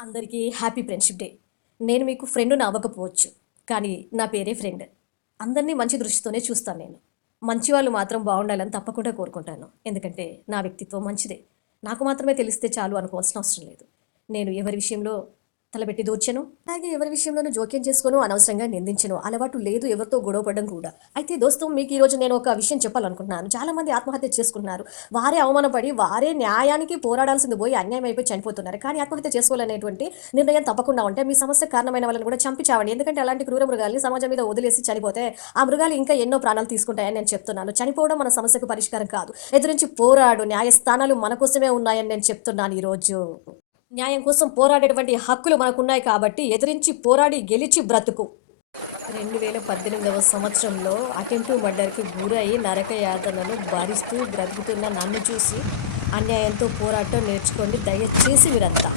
అందరికీ happy friendship day. నేను మీకు ఫ్రెండ్‌ని అవ్వకపోవచ్చు. కానీ నా పేరే ఫ్రెండ్. అందరిని మంచి దృష్టితోనే చూస్తాను నేను. మంచి వాళ్ళు మాత్రం బావుండాలని తప్పకుండా కోరుకుంటాను. ఎందుకంటే నా వ్యక్తిత్వం మంచిదే. నాకు మాత్రమే తెలిస్తే చాలు అనుకోవాల్సిన అవసరం లేదు. నేను ఎవరి విషయంలో తలబెట్టి దూర్చను. అలాగే ఎవరి విషయంలోనూ జోక్యం చేసుకోను, అనవసరంగా నిందించను. అలవాటు లేదు ఎవరితో గొడవ పడడం కూడా. అయితే దోస్తు మీకు ఈరోజు నేను ఒక విషయం చెప్పాలనుకుంటున్నాను. చాలామంది ఆత్మహత్య చేసుకుంటున్నారు. వారే అవమానపడి, వారే న్యాయానికి పోరాడాల్సింది పోయి అన్యాయం అయిపోయి చనిపోతున్నారు. కానీ ఆత్మహత్య చేసుకోవాలనేటువంటి నిర్ణయం తప్పకుండా ఉంటే మీ సమస్యకు కారణమైన వాళ్ళని కూడా చంపి చావండి. ఎందుకంటే అలాంటి క్రూర మృగాల్ని సమాజం మీద వదిలేసి చనిపోతే ఆ మృగాలు ఇంకా ఎన్నో ప్రాణాలు తీసుకుంటాయని నేను చెప్తున్నాను. చనిపోవడం మన సమస్యకు పరిష్కారం కాదు. ఎదురించి పోరాడు. న్యాయస్థానాలు మన కోసమే ఉన్నాయని నేను చెప్తున్నాను ఈరోజు. న్యాయం కోసం పోరాడేటువంటి హక్కులు మనకున్నాయి కాబట్టి ఎదిరించి పోరాడి గెలిచి బ్రతుకు. 2018వ సంవత్సరంలో అటెంప్ట్ మర్డర్‌కి గురై నరక యాతనను భరిస్తూ బ్రతుకుతున్న నన్ను చూసి అన్యాయంతో పోరాటం నేర్చుకోండి దయచేసి మీరంతా.